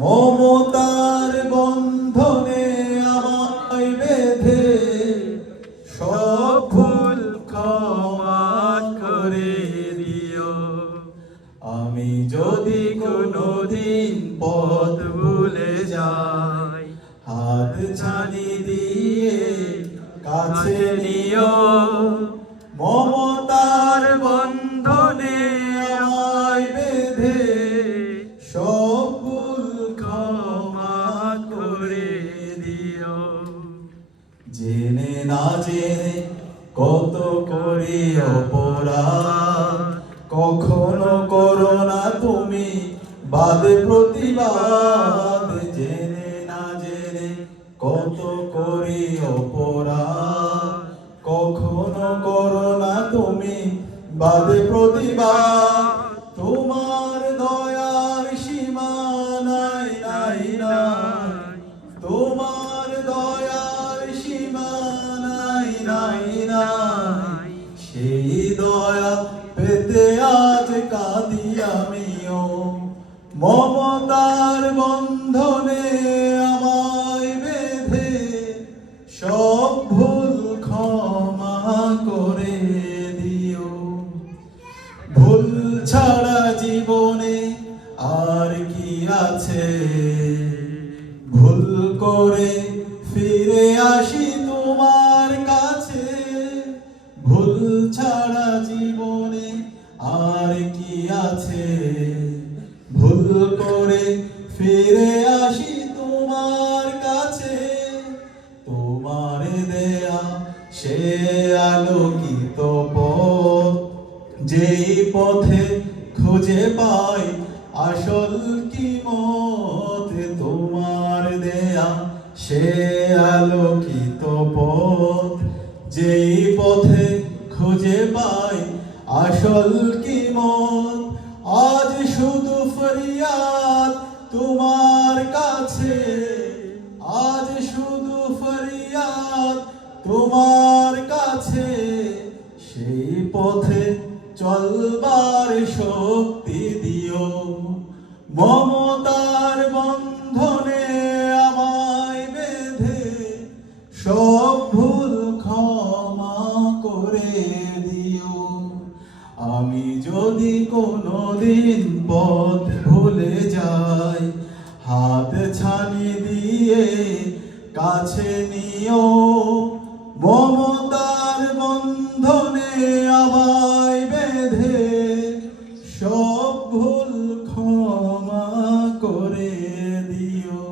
মমতার বন্ধনে আমায় বেঁধে সব ভুল ক্ষমা করে দিও। আমি যদি কোনোদিন পথ ভুলে যাই, হাত ছানি দিয়ে কাছে নিও। মমতার বন্ধনে আমায় বেঁধে সব ভুল ক্ষমা করে দিও। জেনে না জেনে কত করি অপরাধ, কখনো করো না তুমি বাদ প্রতিবাদ। জেনে না জেনে কত করি অপরাধ, কখনো করো না তুমি বাদ প্রতিবাদ। তোমার দয়ার সীমা নাই নাই নাই, তোমার দয়ার সীমা নাই নাই নাই। সেই দয়া পেতে আজ কাঁদি আমিও। মমতার বন্ধনে আমায় বেঁধে সব ভুল ক্ষমা করে দিও। ভুল ছাড়া জীবনে আর কি আছে, ভুল করে ফিরে আসি তোমার কাছে। ভুল ছাড়া জীবনে আর কি আছে, ভুল করে ফিরে আসি তোমার কাছে। তোমার দেয়া সে আলোকিত পথ, যেই পথে খুঁজে পাই আসল কিমত। তোমার দেয়া সে আলোকিত পথ, যেই পথে খুঁজে পাই আসল কিমত। আজ শুধু ফরিয়াদ তোমার কাছে, আজ শুধু ফরিয়াদ তোমার কাছে। সেই পথে চলবার শক্তি দিও। মমতার বন্ধনে আমায় বেঁধে সব ভুল ক্ষমা করে দিও। আমি যদি কোনোদিন পথ ভুলে যাই, হাত ছানি দিয়ে কাছে নিও। মমতার বন্ধনে আমায় বেঁধে সব ভুল ক্ষমা করে দিও।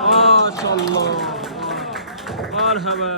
মাশাআল্লাহ, মারহাবা।